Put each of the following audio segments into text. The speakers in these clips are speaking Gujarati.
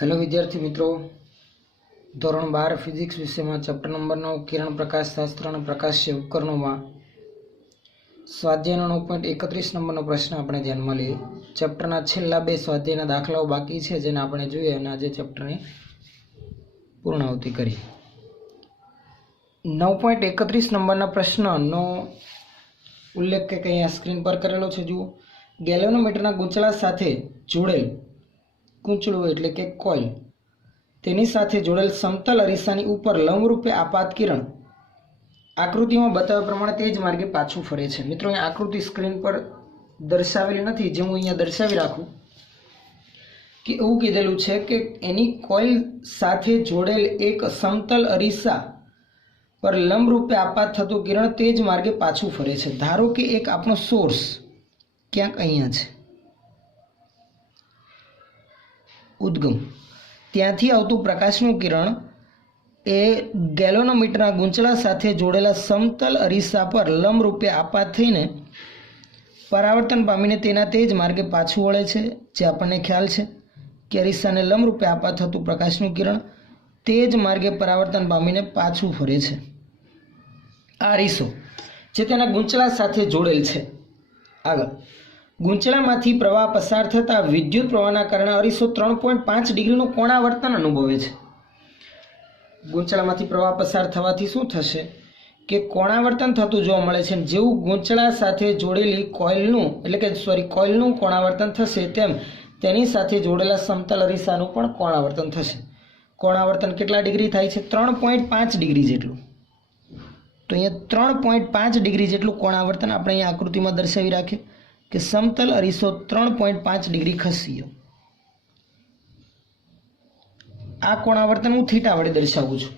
हेलो विद्यार्थी मित्रों, ધોરણ 12 ફિઝિક્સ વિષયમાં ચેપ્ટર નંબર 9 કિરણ પ્રકાશ શાસ્ત્ર અને પ્રકાશ્ય ઉપકરણોમાં સ્વાધ્યાયનો 9.31 નંબરનો પ્રશ્ન આપણે ધ્યાનમાં લઈએ. ચેપ્ટરના છેલ્લા બે સ્વાધ્યાયના દાખલાઓ બાકી છે જેને આપણે જોઈએ અને આજે ચેપ્ટરની પૂર્ણાહુતિ કરીએ. 9.31 નંબરના પ્રશ્નનો ઉલ્લેખ કંઈક અહીંયા સ્ક્રીન પર કરેલો છે. જુઓ, ગેલ્વેનોમીટરના ગૂંચળા સાથે જોડેલ ગૂંચળું એટલે કે કોઇલ, તેની સાથે જોડેલ સમતલ અરીસાની ઉપર લંબરૂપે આપાત કિરણ આકૃતિમાં બતાવ્યા પ્રમાણે તે જ માર્ગે પાછું ફરે છે. મિત્રો, અહીં આકૃતિ સ્ક્રીન પર દર્શાવેલી નથી, જે હું અહીંયા દર્શાવી રાખું કે એવું કીધેલું છે કે એની કોઇલ સાથે જોડેલ એક સમતલ અરીસા પર લંબરૂપે આપાત થતું કિરણ તે જ માર્ગે પાછું ફરે છે. ધારો કે એક આપણો સોર્સ ક્યાંક અહીંયા છે, ઉદ્ગમ, ત્યાંથી આવતું પ્રકાશનું કિરણ એ ગેલ્વેનોમીટરના ગૂંચળા સાથે જોડેલા સમતલ અરીસા પર લંબરૂપે આપાત થઈને પરાવર્તન પામીને તેના તે જ માર્ગે પાછું વળે છે. જે આપણને ખ્યાલ છે કે અરીસાને લંબરૂપે આપાત થતું પ્રકાશનું કિરણ તે જ માર્ગે પરાવર્તન પામીને પાછું ફરે છે. આ અરીસો જે તેના ગૂંચળા સાથે જોડેલ છે. આગળ, ગૂંચળામાંથી પ્રવાહ પસાર થતા વિદ્યુત પ્રવાહના કારણે અરીસો 3.5 ડિગ્રીનું કોણાવર્તન અનુભવે છે. ગૂંચળામાંથી પ્રવાહ પસાર થવાથી શું થશે કે કોણાવર્તન થતું જોવા મળે છે. જેવું ગૂંચળા સાથે જોડેલી કોઇલનું કોણાવર્તન થશે તેમ તેની સાથે જોડેલા સમતલ અરીસાનું પણ કોણાવર્તન થશે. કોણાવર્તન કેટલા ડિગ્રી થાય છે? 3.5 ડિગ્રી જેટલું. તો અહીંયા 3.5 ડિગ્રી જેટલું કોણાવર્તન આપણે અહીંયા આકૃતિમાં દર્શાવી રાખીએ કે સમતલ અરીસો 3.5 ડિગ્રી ખસ્યો. આ કોણાવર્તન હું થીટા વડે દર્શાવું છું.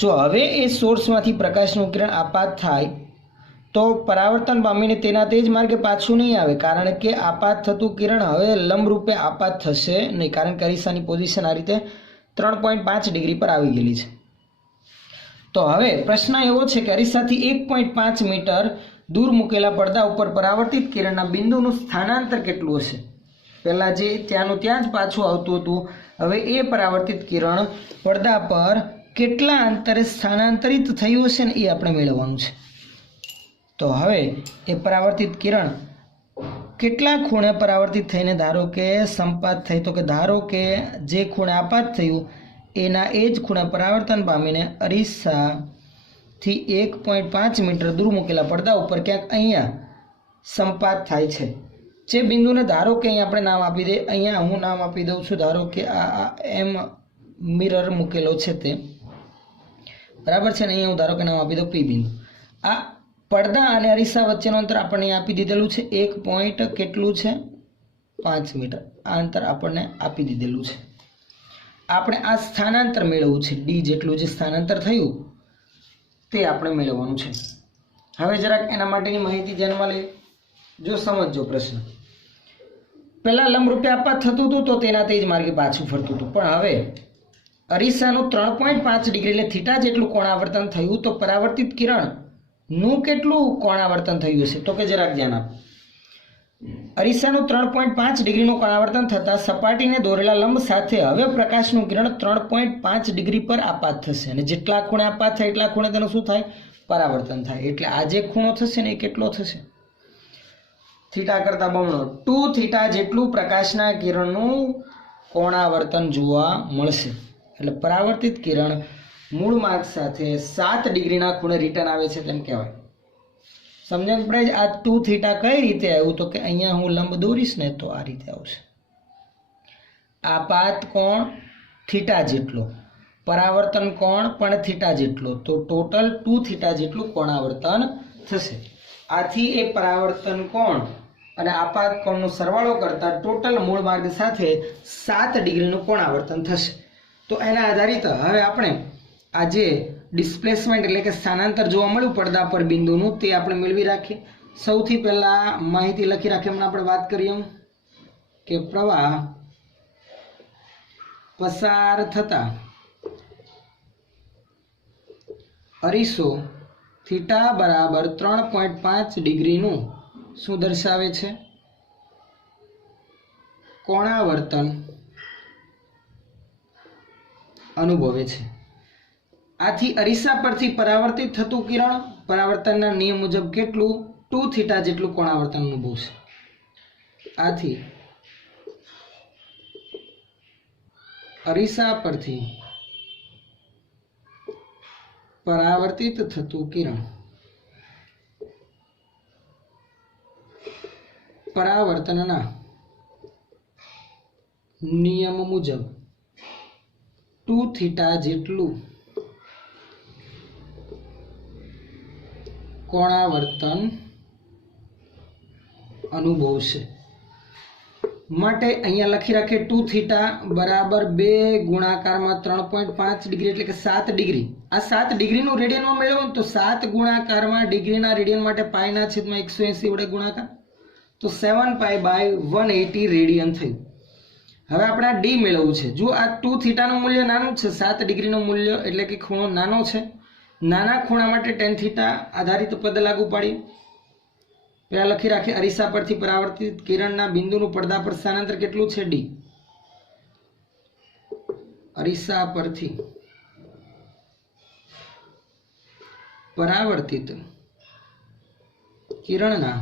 જો હવે એ સોર્સમાંથી પ્રકાશનું કિરણ આપાત થાય તો પરાવર્તન પામીને તેના તે જ માર્ગે પાછું નહીં આવે, કારણ કે આપાત થતું કિરણ હવે લંબરૂપે આપાત થશે નહીં, કારણ કે અરીસાની પોઝિશન આ રીતે 3.5 ડિગ્રી પર આવી ગયેલી છે. તો હવે પ્રશ્ન એવો છે કે અરીસાથી 1.5 મીટર દૂર મૂકેલા પડદા ઉપર પરાવર્તિત કિરણના બિંદુનું સ્થાનાંતર કેટલું હશે? પહેલાં જે ત્યાંનું ત્યાં જ પાછું આવતું હતું, હવે એ પરાવર્તિત કિરણ પડદા પર કેટલા અંતરે સ્થાનાંતરિત થયું હશે ને એ આપણે મેળવવાનું છે. તો હવે એ પરાવર્તિત કિરણ કેટલા ખૂણે પરાવર્તિત થઈને ધારો કે સંપાત થઈ, તો કે ધારો કે જે ખૂણે આપાત થયું એના એ જ ખૂણે પરાવર્તન પામીને અરીસાથી 1.5 મીટર દૂર મૂકેલા પડદા ઉપર ક્યાંક અહીંયા સંપાત થાય છે. જે બિંદુને ધારો કે અહીંયા આપણે નામ આપી દઈએ, અહીંયા હું નામ આપી દઉં છું, ધારો કે આ એમ મિરર મૂકેલો છે તે બરાબર છે ને, અહીંયા હું ધારો કે નામ આપી દઉં પી બિંદુ. આ પડદા અને અરીસા વચ્ચેનું અંતર આપણને અહીંયા આપી દીધેલું છે 1 પોઈન્ટ કેટલું છે 5 મીટર. આ અંતર આપણને આપી દીધેલું છે. આપણે આ સ્થાનાંતર મેળવવું છે, ડી જેટલું જે સ્થાનાંતર થયું તે આપણે મેળવવાનું છે. હવે જરાક એના માટેની માહિતી ધ્યાનમાં લઈએ. જો સમજો પ્રશ્ન, પહેલાં લંબરૂપે આપાત થતું હતું તો તેના તે જ માર્ગે પાછું ફરતું હતું, પણ હવે અરીસાનું 3.5 ડિગ્રી એટલે થીટા જેટલું કોણાવર્તન થયું, તો પરાવર્તિત કિરણનું કેટલું કોણાવર્તન થયું હશે? તો કે જરાક ધ્યાન આપો. અરીસાનું 3.5 ડિગ્રીનું કોણાવર્તન થતાં સપાટીને દોરેલા લંબ સાથે હવે પ્રકાશનું કિરણ 3.5 ડિગ્રી પર આપાત થશે, અને જેટલા ખૂણે આપાત થાય એટલા ખૂણે તેનું શું થાય? પરાવર્તન થાય. એટલે આ જે ખૂણો થશે ને એ કેટલો થશે? થીટા કરતાં બમણો, 2 થીટા જેટલું પ્રકાશના કિરણનું કોણાવર્તન જોવા મળશે. એટલે પરાવર્તિત કિરણ મૂળ માર્ગ સાથે 7 ડિગ્રીના ખૂણે રિટર્ન આવે છે તેમ કહેવાય. સમજણ પડે છે? આ 2 થીટા કઈ રીતે આવ્યું? તો કે અહીંયા હું લંબ દોરીશ ને તો આ રીતે આવશે. આપાત કોણ થીટા જેટલો, પરાવર્તન કોણ પણ થીટા જેટલો, તો ટોટલ 2 થીટા જેટલું કોણાવર્તન થશે. આથી એ પરાવર્તન કોણ અને આપાત કોણનો સરવાળો કરતા ટોટલ મૂળ માર્ગ સાથે 7 ડિગ્રીનું કોણાવર્તન થશે. તો એના આધારિત હવે આપણે આ જે ડિસ્પ્લેસમેન્ટ એટલે કે સ્થાનાંતર જોવા મળ્યું પડદા પર બિંદુનું તે આપણે મેળવી રાખીએ. સૌથી પહેલાં માહિતી લખી રાખીએ. હમણાં આપણે વાત કરીએ કે પ્રવાહ પસાર થતા અરીસો થીટા બરાબર 3.5 ડિગ્રીનું શું દર્શાવે છે? કોણાવર્તન અનુભવે છે. આથી અરીસા પરથી પરાવર્તિત થતું કિરણ પરાવર્તનના નિયમ મુજબ કેટલું 2θ જેટલું કોણાવર્તન અનુભવશે. આથી અરીસા પરથી પરાવર્તિત થતું કિરણ પરાવર્તનના નિયમ મુજબ 2θ જેટલું કોણાવર્તન અનુભવશે. માટે અહીંયા લખી રાખીએ 2θ બરાબર 2 ગુણાકારમાં 3.5 ડિગ્રી એટલે કે 7 ડિગ્રી. આ 7 ડિગ્રીનું રેડિયનમાં મેળવો તો 7 ગુણાકારમાં ડિગ્રીના રેડિયન માટે પાઈના છેદમાં 180 વડે ગુણાકાર તો 7π/180 રેડિયન થયું. હવે આપણે આ ડી મેળવવું છે. જો આ 2θ નું મૂલ્ય નાનું છે, 7 ડિગ્રીનું મૂલ્ય એટલે કે ખૂણો નાનો છે. નાના ખૂણા માટે tan θ આધારિત પદ લાગુ પાડી. પહેલા લખી રાખીએ અરીસા પરથી પરાવર્તિત કિરણના બિંદુનું પડદા પર સ્થાનાંતર કેટલું છે ડી. અરીસા પરથી પરાવર્તિત કિરણના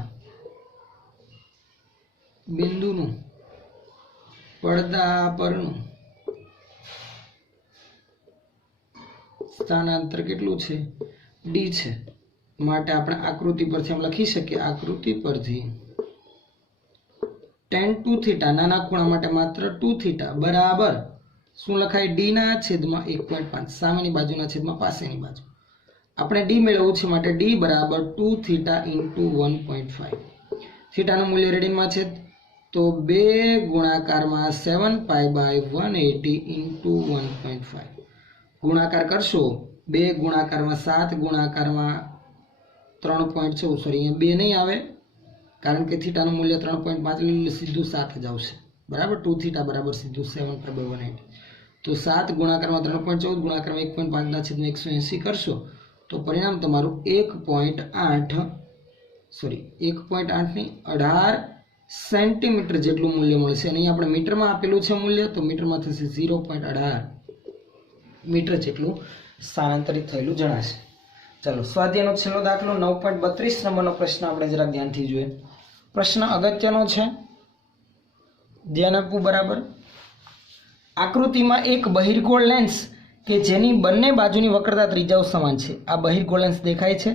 બિંદુનું પડદા પરનું સ્થાનાંતર કેટલું છે ડી છે. માટે આપણે આકૃતિ પરથી એમ લખી શકીએ આકૃતિ પરથી tan 2θ નાના ખૂણા માટે માત્ર 2θ બરાબર શું લખાય ડી ના છેદમાં 1.5 સામેની બાજુના છેદમાં પાસેની બાજુ. આપણે ડી મેળવવું છે માટે ડી બરાબર 2θ * 1.5. થીટાનું મૂલ્ય રેડિયનમાં છે તો 2 ગુણાકારમાં 7π/180 * 1.5 ગુણાકાર કરશો 2 ગુણાકારમાં 7 ગુણાકારમાં 3.14 સોરી અહીંયા 2 નહીં આવે કારણ કે થીટાનું મૂલ્ય 3.5 એટલે સીધું 7 જ આવશે બરાબર. 2θ બરાબર સીધું 7π/180 તો 7 ગુણાકારમાં 3.14 ગુણાકારમાં 1.5 ના છેદમાં 180 કરશો તો પરિણામ તમારું 1.8 ની 18 સેન્ટીમીટર જેટલું મૂલ્ય મળશે. અને અહીં આપણે મીટરમાં આપેલું છે મૂલ્ય તો મીટરમાં થશે 0.18 મીટર જેટલું સ્થાનાંતરિત થયેલું જણાશે. ચલો સ્વાધ્યાયનો છેલ્લો દાખલો 9.32 નંબરનો પ્રશ્ન આપણે જરાક ધ્યાનથી જોઈએ. પ્રશ્ન અગત્યનો છે, ધ્યાન આપવું બરાબર. આકૃતિમાં એક બહિર્ગોળ લેન્સ કે જેની બંને બાજુની વક્રતા ત્રિજ્યાઓ સમાન છે. આ બહિર્ગોળ લેન્સ દેખાય છે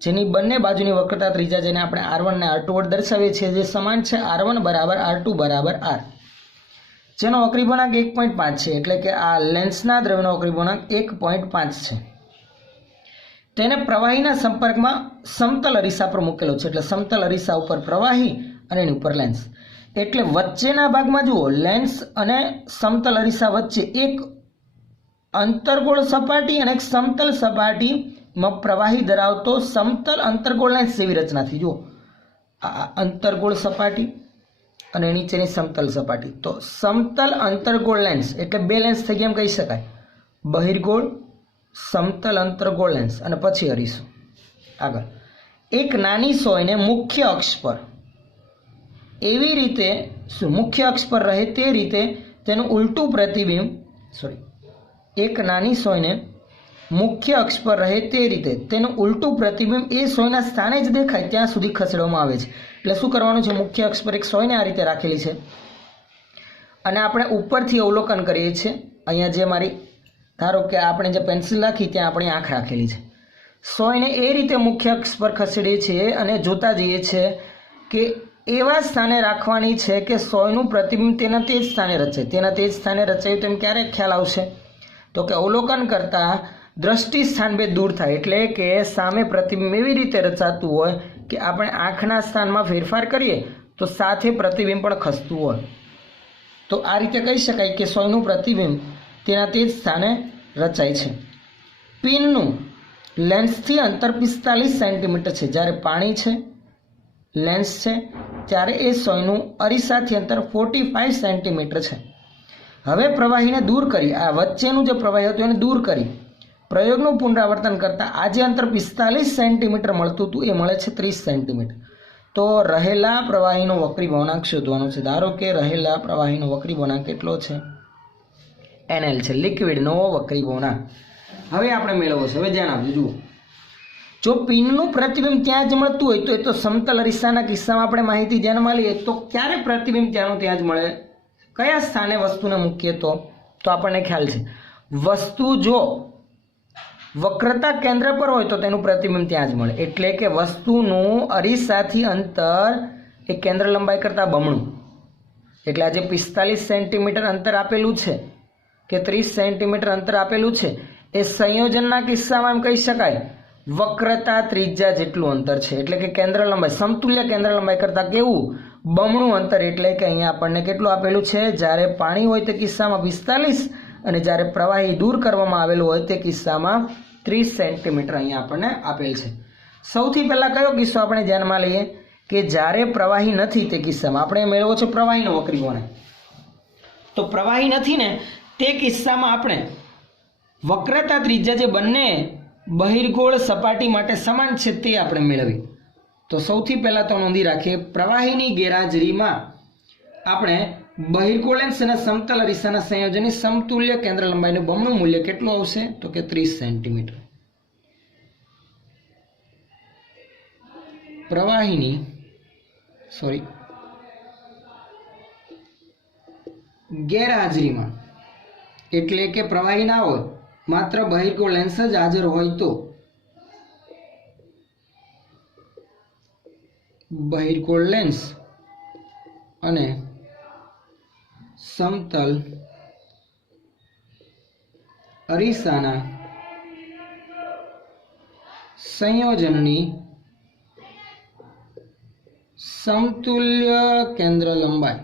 જેની બંને બાજુની વક્રતા ત્રિજ્યા જેને આપણે r1 ને r2 વડે દર્શાવીએ છીએ જે સમાન છે r1 બરાબર r2 બરાબર r. જેનો વક્રી ગુણાંક 1.5 છે એટલે કે આ લેન્સના દ્રવ્યનો વક્રી ગુણાંક 1.5 છે. તેને પ્રવાહીના સંપર્કમાં સમતલ અરીસા પર મૂકેલો છે એટલે સમતલ અરીસા ઉપર પ્રવાહી અને એની ઉપર લેન્સ. એટલે વચ્ચેના ભાગમાં જુઓ લેન્સ અને સમતલ અરીસા વચ્ચે એક અંતર્ગોળ સપાટી અને એક સમતલ સપાટીમાં પ્રવાહી ધરાવતો સમતલ અંતર્ગોળ લેન્સ જેવી રચનાથી જુઓ આ અંતર્ગોળ સપાટી અને નીચેની સમતલ સપાટી. તો સમતલ અંતર્ગોળ લેન્સ એટલે બે લેન્સ થઈ ગયા એમ કહી શકાય. બહિર્ગોળ સમતલ અંતર્ગોળ લેન્સ અને પછી અરીસો. આગળ એક નાની સોયને મુખ્ય અક્ષ પર એવી રીતે મુખ્ય અક્ષ પર રહે તે રીતે તેનું ઉલટું પ્રતિબિંબ એક નાની સોયને મુખ્ય અક્ષ પર રહે તે રીતે તેનું ઉલટું પ્રતિબિંબ એ સોયના સ્થાને જ દેખાય ત્યાં સુધી ખસેડવામાં આવે છે. એટલે શું કરવાનું છે, મુખ્ય અક્ષ પર એક સોયને આ રીતે રાખેલી છે અને આપણે ઉપરથી અવલોકન કરીએ છીએ. અહીંયા જે મારી ધારો કે આપણે જે પેન્સિલ રાખી ત્યાં આપણી આંખ રાખેલી છે. સોયને એ રીતે મુખ્ય અક્ષ પર ખસેડીએ છીએ અને જોતા જઈએ છીએ કે એવા સ્થાને રાખવાની છે કે સોયનું પ્રતિબિંબ તેના તે જ સ્થાને રચાય. તેના તે જ સ્થાને રચાયું તેમ ક્યારે ખ્યાલ આવશે તો કે અવલોકન કરતા દ્રષ્ટિ સ્થાનભેદ દૂર થાય. એટલે કે સામે પ્રતિબિંબ એવી રીતે રચાતું હોય કે આપણે આંખના સ્થાનમાં ફેરફાર કરીએ તો સાથે પ્રતિબિંબ પણ ખસતું હોય. તો આ રીતે કહી શકાય કે સોયનું પ્રતિબિંબ તેના તે જ સ્થાને રચાય છે. પિનનું લેન્સથી અંતર 45 સેન્ટીમીટર છે. જ્યારે પાણી છે લેન્સ છે ત્યારે એ સોયનું અરીસાથી અંતર 45 સેન્ટીમીટર છે. હવે પ્રવાહીને દૂર કરી આ વચ્ચેનું જે પ્રવાહી હતું એને દૂર કરી પ્રયોગનું પુનરાવર્તન કરતાં આ જે અંતર 45 સેન્ટીમીટર મળતું હતું એ મળે છે 30 સેન્ટીમીટર. તો રહેલા પ્રવાહીનો વક્રી વળાંક શોધવાનો છે. ધારો કે રહેલા પ્રવાહીનો વક્રી વળાંક કેટલો છે NL છે, લિક્વિડનો વક્રીકોણાંક. હવે આપણે મેળવવો છે. હવે ધ્યાન આપજો. જુઓ, જો પિનનું પ્રતિબિંબ ત્યાં જ મળતું હોય તો એ તો સમતલ અરીસાના કિસ્સામાં આપણે માહિતી ધ્યાનમાં લઈએ તો ક્યારે પ્રતિબિંબ ત્યાંનું ત્યાં જ મળે, કયા સ્થાને વસ્તુને મૂકીએ તો આપણને ખ્યાલ છે વસ્તુ જો વક્રતા કેન્દ્ર પર હોય તો તેનું પ્રતિબિંબ ત્યાં જ મળે. એટલે કે વસ્તુનું અરીસાથી અંતર એ કેન્દ્ર લંબાઈ કરતાં બમણું. એટલે આજે 45 સેન્ટીમીટર અંતર આપેલું છે કે 30 સેન્ટીમીટર અંતર આપેલું છે એ સંયોજનના કિસ્સામાં એમ કહી શકાય વક્રતા ત્રિજ્યા જેટલું અંતર છે. એટલે કે કેન્દ્ર લંબાઈ સમતુલ્ય કેન્દ્ર લંબાઈ કરતાં કેવું બમણું અંતર. એટલે કે અહીંયા આપણને કેટલું આપેલું છે, જ્યારે પાણી હોય તે કિસ્સામાં 45 અને જ્યારે પ્રવાહી દૂર કરવામાં આવેલું હોય તે કિસ્સામાં 30 સેન્ટીમીટર અહીંયા આપણને આપેલ છે. સૌથી પહેલાં કયો કિસ્સો આપણે ધ્યાનમાં લઈએ કે જ્યારે પ્રવાહી નથી તે કિસ્સામાં આપણે મેળવો છે પ્રવાહીનો વક્રીકોણાંક. તો પ્રવાહી નથી ને તે કિસ્સામાં આપણે વક્રતા ત્રિજ્યા જે બંને બહિર્ગોળ સપાટી માટે સમાન છે તે આપણે મેળવી. તો સૌથી પહેલાં તો નોંધી રાખીએ પ્રવાહીની ગેરહાજરીમાં આપણે બહિર્ગોળ લેન્સ અને સમતલ અરીસાના સંયોજનની સમતુલ્ય કેન્દ્ર લંબાઈનું બમણું મૂલ્ય કેટલું આવશે તો કે 30 સેન્ટીમીટર. પ્રવાહીની ગેરહાજરીમાં એટલે કે પ્રવાહી ના હોય માત્ર બહિર્ગોળ લેન્સ જ હાજર હોય તો બહિર્ગોળ લેન્સ અને સમતલ અરીસાના સંયોજનની સમતુલ્ય કેન્દ્ર લંબાઈ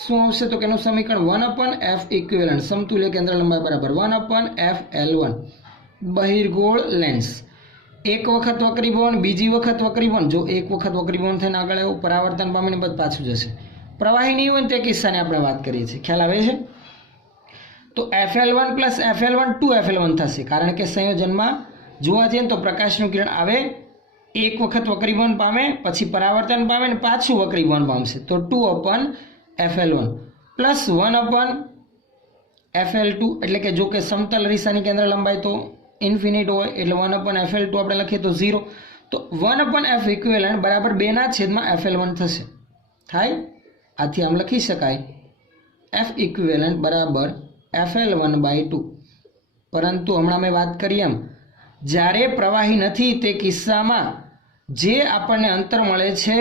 શું આવશે તો કેનું સમીકરણ 1/f ઇક્વિવેલન્ટ સમતુલ્ય કેન્દ્ર લંબાઈ બરાબર 1/f(L1) બહિર્ગોળ લેન્સ એક વખત વક્રીભવન બીજી વખત વક્રીભવન. જો એક વખત વક્રીભવન થઈને આગળ એવું પરાવર્તન પામીને પછી પાછું જશે. પ્રવાહી નહીં હોય તે કિસ્સાની આપણે વાત કરીએ છીએ. ખ્યાલ આવે છે? તો FL1 + FL1 2FL1 થશે કારણ કે સંયોજનમાં જોવા જઈએ તો પ્રકાશનું કિરણ આવે એક વખત વક્રીભવન પામે પછી પરાવર્તન પામે ને પાછું વક્રીભવન પામશે. તો 2/FL1 + 1/FL2 એટલે કે જો કે સમતલ અરીસાની કેન્દ્ર લંબાઈ તો ઇન્ફિનિટ હોય એટલે 1/FL2 આપણે લખીએ તો 0. તો 1/f ઇક્વિવેલન્ટ બરાબર 2/FL1 થશે. થાય આથી આમ લખી શકાય f ઇક્વિવેલન્ટ બરાબર FL1/2. પરંતુ હમણાં મેં વાત કરી એમ જ્યારે પ્રવાહી નથી તે કિસ્સામાં જે આપણને અંતર મળે છે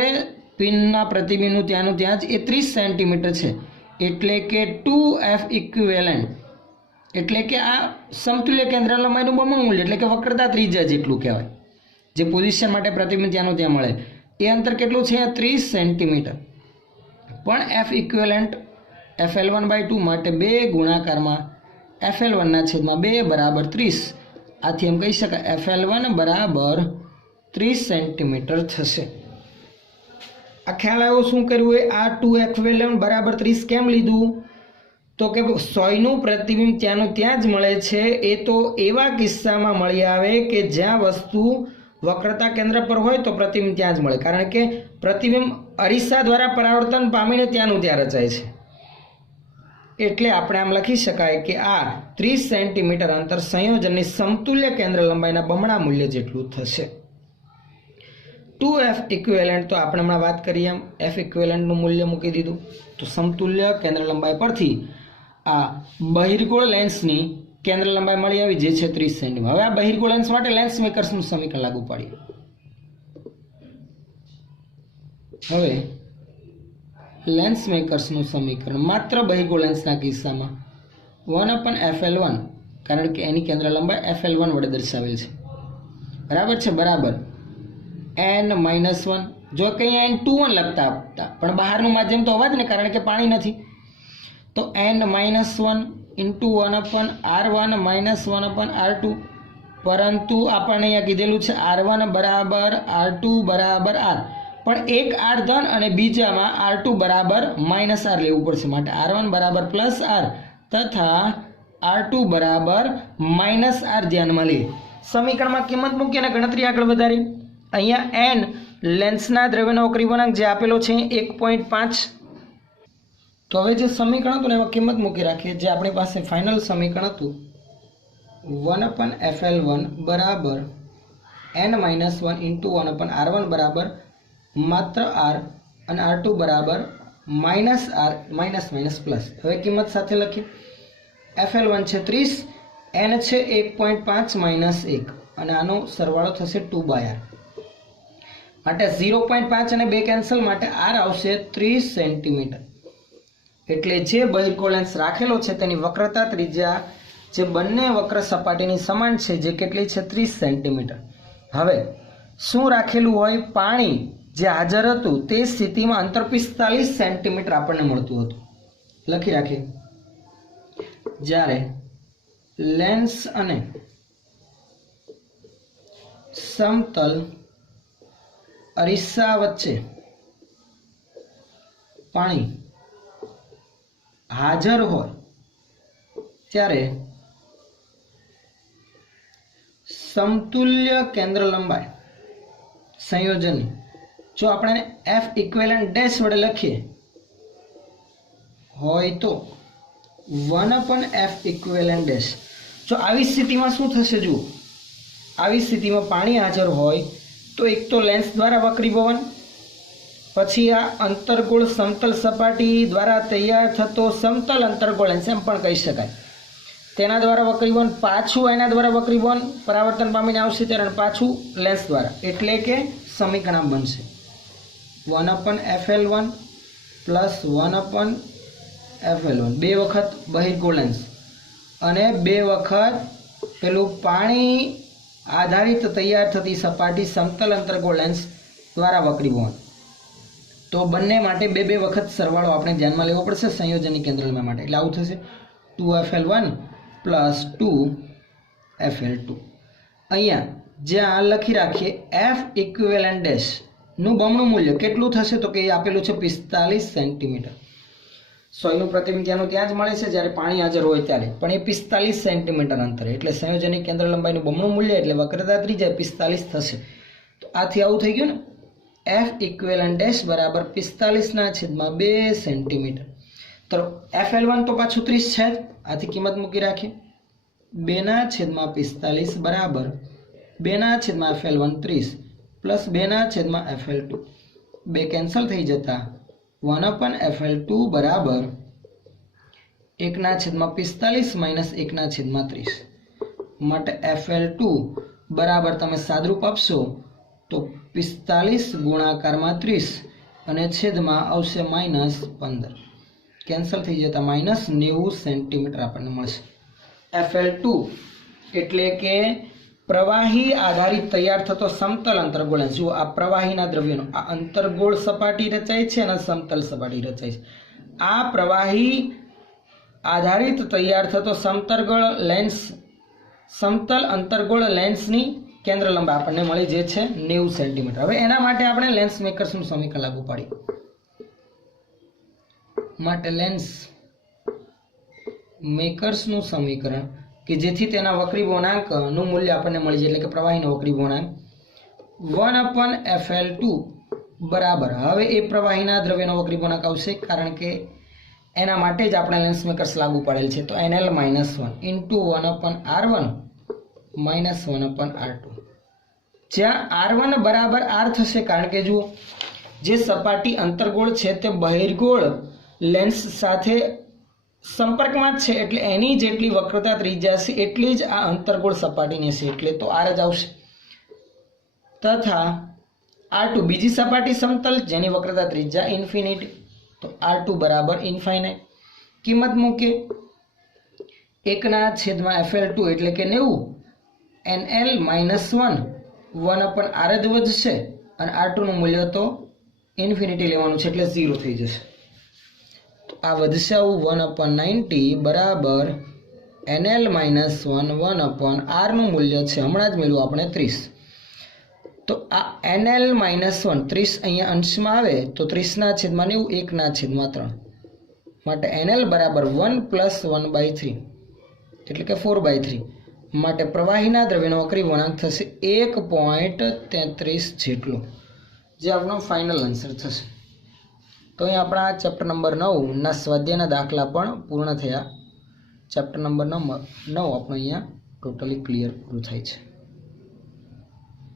પિનના પ્રતિબિંબનું ત્યાંનું ત્યાં જ એ 30 સેન્ટીમીટર છે. એટલે કે 2f ઇક્વિવેલન્ટ એટલે કે આ સમતુલ્ય કેન્દ્ર લંબાઈનું બમણું મૂલ્ય એટલે કે વક્રતા ત્રિજ્યા જેટલું કહેવાય. જે પોઝિશન માટે પ્રતિબિંબ ત્યાંનું ત્યાં મળે એ અંતર કેટલું છે 30 સેન્ટીમીટર. પણ f ઇક્વિવેલન્ટ FL1/2 માટે 2 ગુણાકારમાં FL1/2 બરાબર 30. આથી એમ કહી શકાય FL1 બરાબર 30 સેન્ટીમીટર થશે. આ ખ્યાલ આવ્યો શું કર્યું એ આ 2FL1 બરાબર 30 કેમ લીધું તો કે સોયનું પ્રતિબિંબ ત્યાંનું ત્યાં જ મળે છે. એ તો એવા કિસ્સામાં મળી આવે કે જ્યાં વસ્તુ વક્રતા કેન્દ્ર પર હોય તો પ્રતિબિંબ ત્યાં જ મળે કારણ કે પ્રતિબિંબ અરીસા દ્વારા પરાવર્તન પામીને ત્યાંનું ત્યાં રચાય છે. એટલે આપણે આમ લખી શકાય કે આ 30 સેન્ટીમીટર અંતર સંયોજનની સમતુલ્ય કેન્દ્ર લંબાઈના બમણા મૂલ્ય જેટલું થશે. 2f ઇક્વિવેલન્ટ તો આપણે હમણાં વાત કરી એમ f ઇક્વિવેલન્ટનું મૂલ્ય મૂકી દીધું. તો સમતુલ્ય કેન્દ્ર લંબાઈ પરથી આ બહિર્ગોળ લેન્સની કેન્દ્ર લંબાઈ મળી આવી જે છે 30 સેન્ટીમીટર. હવે આ બહિર્ગોળ લેન્સ માટે લેન્સ મેકર્સનું સમીકરણ લાગુ પાડીએ. હવે લેન્સ મેકર્સનું સમીકરણ માત્ર બહિર્ગોળ લેન્સના કિસ્સામાં 1/FL1 કારણ કે એની કેન્દ્ર લંબાઈ FL1 વડે દર્શાવેલ છે બરાબર છે બરાબર n-1 જો કે અહીંયા n21 લખતા આપતા પણ બહારનું માધ્યમ તો અવાજ ને કારણ કે પાણી નથી. તો n-1 × 1/R1 - 1/R2 પરંતુ આપણને અહીંયા કીધેલું છે R1 બરાબર R2 બરાબર R પણ એક R ધન અને બીજામાં R2 બરાબર -R લેવું પડશે માટે R1 બરાબર +R તથા R2 બરાબર -R ધ્યાનમાં લઈએ. સમીકરણમાં કિંમત મૂકી અને ગણતરી આગળ વધારી. અહીંયા n લેન્સના દ્રવ્યનો વક્રીભવનાંક જે આપેલો છે 1.5 તો હવે જે સમીકરણ હતું ને એમાં કિંમત મૂકી રાખીએ. જે આપણી પાસે ફાઇનલ સમીકરણ હતું 1/FL1 બરાબર n-1 ઇન્ટુ 1/R1 બરાબર માત્ર R અને R2 બરાબર minus R minus minus plus. હવે કિંમત સાથે લખીએ. FL1 છે 30, n છે 1.5 માઇનસ 1 અને આનો સરવાળો થશે 2/R માટે 0.5 અને 2 કેન્સલ માટે R આવશે 30 સેન્ટીમીટર. એટલે જે બહિર્ગોળ લેન્સ રાખેલો છે તેની વક્રતા ત્રિજ્યા જે બંને વક્ર સપાટીની સમાન છે જે કેટલી છે 30 સેન્ટીમીટર. હવે શું રાખેલું હોય? પાણી જે હાજર હતું તે સ્થિતિમાં અંતર 45 સેન્ટીમીટર આપણને મળતું હતું. લખી રાખીએ. જ્યારે લેન્સ અને સમતલ અરીસા વચ્ચે પાણી હાજર હોય ત્યારે સમતુલ્ય કેન્દ્ર લંબાઈ સંયોજનની જો આપણે F ઇક્વિવેલન્ટ ડેશ વડે લખીએ હોય તો 1/F ઇક્વિવેલન્ટ ડેશ. જો આવી સ્થિતિમાં શું થશે? જુઓ, આવી સ્થિતિમાં પાણી હાજર હોય તો એક તો લેન્સ દ્વારા વક્રીભવન, પછી આ અંતર્ગોળ સમતલ સપાટી દ્વારા તૈયાર થતો સમતલ અંતર્ગોળ લેન્સ એમ પણ કહી શકાય, તેના દ્વારા વક્રીભવન, પાછું એના દ્વારા વક્રીભવન પરાવર્તન પામીને આવશે ત્યારે પાછું લેન્સ દ્વારા. એટલે કે સમીકરણ બનશે 1/FL1 પ્લસ 1/FL1 બે વખત બહિર્ગોળ લેન્સ અને બે વખત પેલું પાણી આધારિત તૈયાર થતી સપાટી સમતલ અંતર્ગોળ લેન્સ દ્વારા વક્રીભવન. તો બંને માટે બે બે વખત સરવાળો આપણે ધ્યાનમાં લેવો પડશે સંયોજનની કેન્દ્ર લંબાઈ માટે. એટલે આવું થશે 2FL1 પ્લસ 2FL2. અહીંયા જ્યાં લખી રાખીએ F ઇક્વિવેલન્ટ ડેશ નું બમણું મૂલ્ય કેટલું થશે? તો કે એ આપેલું છે 45 સેન્ટીમીટર. 100નું પ્રતિબિંબ ત્યાંનું ત્યાં જ મળે છે જ્યારે પાણી હાજર હોય ત્યારે, પણ એ 45 સેન્ટીમીટર અંતરે. એટલે સંયોજનની કેન્દ્ર લંબાઈનું બમણું મૂલ્ય એટલે વક્રતા ત્રિજ્યા 45 થશે. તો આથી આવું થઈ ગયું ને, F ઇક્વિવેલન્ટ ડેશ બરાબર 45/2 સેન્ટીમીટર. તો FL1 તો પાછું 30 છે જ, આથી કિંમત મૂકી રાખીએ. 2/45 બરાબર 2/FL1 30 પ્લસ 2/FL2 બે કેન્સલ થઈ જતા 1/FL2 બરાબર 1/45 માઇનસ 1/30 માટે FL2 બરાબર તમે સાદરૂપ આપશો તો 45 ગુણાકારમાં 30 અને છેદમાં આવશે -15 કેન્સલ થઈ જતા -90 સેન્ટીમીટર આપણને મળશે. FL2 એટલે કે પ્રવાહી આધારિત તૈયાર થતો સમતલ અંતર્ગોળ લેન્સ. જુઓ, આ પ્રવાહીના દ્રવ્યનો આ અંતર્ગોળ સપાટી રચાય છે અને સમતલ સપાટી રચાય છે. આ પ્રવાહી આધારિત તૈયાર થતો સમતલ અંતર્ગોળ લેન્સની કેન્દ્ર લંબાઈ આપણને મળી જે છે 90 સેન્ટીમીટર. હવે એના માટે આપણે લેન્સ મેકર્સનું સમીકરણ લાગુ પાડીએ. માટે લેન્સ મેકર્સનું સમીકરણ કે જેથી તેના વક્રીભવનાંકનું મૂલ્ય આપણને મળી જાય, એટલે કે પ્રવાહીનો વક્રીભવનાંક 1/FL2 બરાબર. હવે એ પ્રવાહીના દ્રવ્યનો વક્રીભવનાંક આવશે કારણ કે એના માટે જ આપણે લેન્સ મેકર્સ લાગુ પાડેલ છે. તો NL-1 into 1/R1 minus 1/R2, જ્યાં R1 બરાબર R થશે કારણ કે જુઓ જે સપાટી અંતર્ગોળ છે તે બહિર્ગોળ લેન્સ સાથે સંપર્કમાં જ છે, એટલે એની જેટલી વક્રતા ત્રિજ્યા છે એટલી જ આ અંતર્ગોળ સપાટીની છે, એટલે તો R જ આવશે. તથા R2 બીજી સપાટી સમતલ જેની વક્રતા ત્રિજ્યા ઇન્ફિનિટી, તો R2 બરાબર ઇન્ફાઇનાઇટ. કિંમત મૂકે 1/FL2 એટલે કે 90 NL-1 1/R જ વધશે અને R2 નું મૂલ્ય તો ઇન્ફિનિટી લેવાનું છે એટલે 0 થઈ જશે. તો આ વધશે આવું 1/90 બરાબર NL-1 1/R નું મૂલ્ય છે હમણાં જ મેળવ્યું આપણે 30. તો આ NL-1 30 અહીંયા અંશમાં આવે તો 30/90 1/3 માટે NL બરાબર 1 પ્લસ 1/3 એટલે કે 4/3 માટે પ્રવાહીના દ્રવ્યનો વક્રીભવનાંક થશે 1.33 જેટલો, જે આપણો ફાઇનલ આન્સર થશે. તો અહીં આપણા ચેપ્ટર નંબર 9ના સ્વાધ્યાયના દાખલા પણ પૂર્ણ થયા. ચેપ્ટર નંબર 9 આપણું અહીંયા ટોટલી ક્લિયર પૂરું થાય છે.